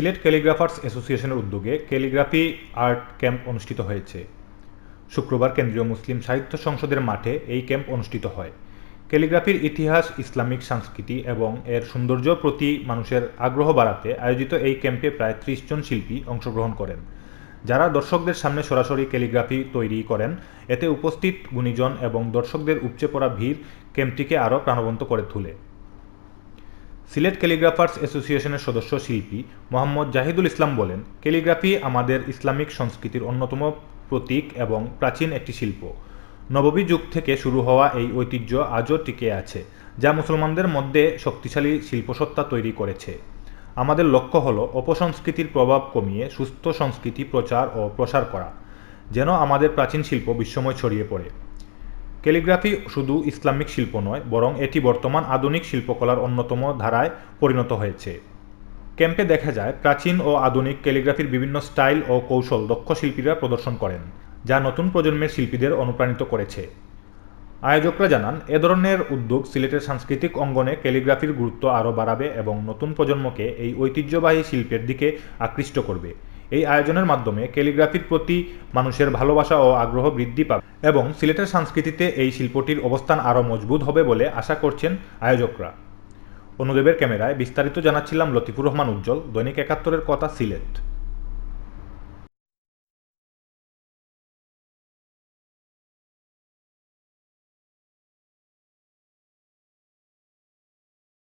সিলেট ক্যালিগ্রাফার্স অ্যাসোসিয়েশনের উদ্যোগে calligraphy art camp অনুষ্ঠিত হয়েছে। শুক্রবার কেন্দ্রীয় মুসলিম সাহিত্য সংসদের মাঠে এই ক্যাম্প অনুষ্ঠিত হয়। ক্যালিগ্রাফির ইতিহাস, ইসলামিক সংস্কৃতি এবং এর সৌন্দর্য প্রতি মানুষের আগ্রহ বাড়াতে আয়োজিত এই ক্যাম্পে প্রায় ৩০ জন শিল্পী অংশগ্রহণ করেন, যারা দর্শকদের সামনে সরাসরি ক্যালিগ্রাফি তৈরি করেন। এতে উপস্থিত গুণীজন এবং দর্শকদের উপচে পড়া ভিড় ক্যাম্পটিকে আরও প্রাণবন্ত করে তোলে। সিলেট ক্যালিগ্রাফার্স অ্যাসোসিয়েশনের সদস্য শিল্পী মোহাম্মদ জাহিদুল ইসলাম বলেন, ক্যালিগ্রাফি আমাদের ইসলামিক সংস্কৃতির অন্যতম প্রতীক এবং প্রাচীন একটি শিল্প। নববী যুগ থেকে শুরু হওয়া এই ঐতিহ্য আজও টিকে আছে, যা মুসলমানদের মধ্যে শক্তিশালী শিল্পসত্তা তৈরি করেছে। আমাদের লক্ষ্য হল অপসংস্কৃতির প্রভাব কমিয়ে সুস্থ সংস্কৃতি প্রচার ও প্রসার করা, যেন আমাদের প্রাচীন শিল্প বিশ্বময় ছড়িয়ে পড়ে। ক্যালিগ্রাফি শুধু ইসলামিক শিল্প নয়, বরং এটি বর্তমান আধুনিক শিল্পকলার অন্যতম ধারায় পরিণত হয়েছে। ক্যাম্পে দেখা যায় প্রাচীন ও আধুনিক ক্যালিগ্রাফির বিভিন্ন স্টাইল ও কৌশল দক্ষ শিল্পীরা প্রদর্শন করেন, যা নতুন প্রজন্মের শিল্পীদের অনুপ্রাণিত করেছে। আয়োজকরা জানান, এ ধরনের উদ্যোগ সিলেটের সাংস্কৃতিক অঙ্গনে ক্যালিগ্রাফির গুরুত্ব আরও বাড়াবে এবং নতুন প্রজন্মকে এই ঐতিহ্যবাহী শিল্পের দিকে আকৃষ্ট করবে। এই আয়োজনের মাধ্যমে ক্যালিগ্রাফির প্রতি মানুষের ভালোবাসা ও আগ্রহ বৃদ্ধি পাবে এবং সিলেটের সংস্কৃতিতে এই শিল্পটির অবস্থান আরও মজবুত হবে বলে আশা করছেন আয়োজকরা। অনুদেবের ক্যামেরায় বিস্তারিত জানাচ্ছিলাম লতিফুর রহমান উজ্জ্বল, দৈনিক ৭১-এর কথা, সিলেট।